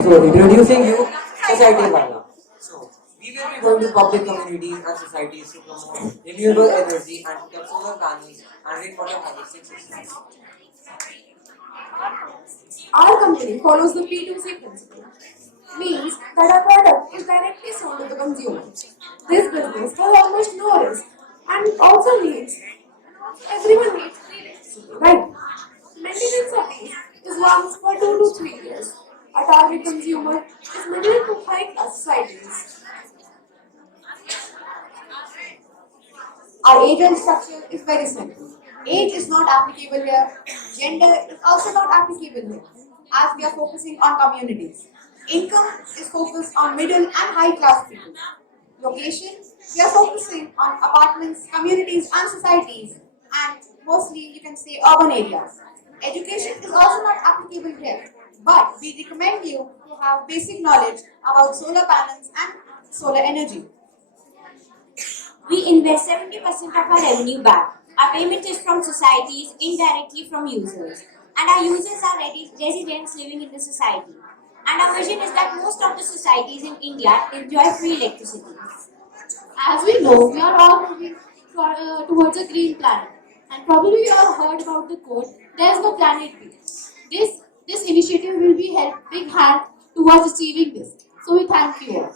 So introducing you society environment. So we will be going to public communities and societies to promote renewable energy and put up solar panels and rainwater harvesting systems. Our company follows the P2C principle, means that our product is directly sold to the consumer. This business has almost no risk and also needs, everyone needs free electricity, right? Maintenance of these is once for 2 to 3 years. Our target consumer is middle to high class societies. Our age and structure is very simple. Age is not applicable here. Gender is also not applicable here, as we are focusing on communities. Income is focused on middle and high class people. Location, we are focusing on apartments, communities, and societies, and mostly you can say urban areas. Education is also not applicable here, but we recommend you to have basic knowledge about solar panels and solar energy. We invest 70% of our revenue back. Our payment is from societies, indirectly from users. And our users are residents living in the society. And our vision is that most of the societies in India enjoy free electricity. As we know, we are all moving towards a green planet. And probably you have heard about the quote, there is no planet B. This initiative will be help big hand towards achieving this. So we thank you all.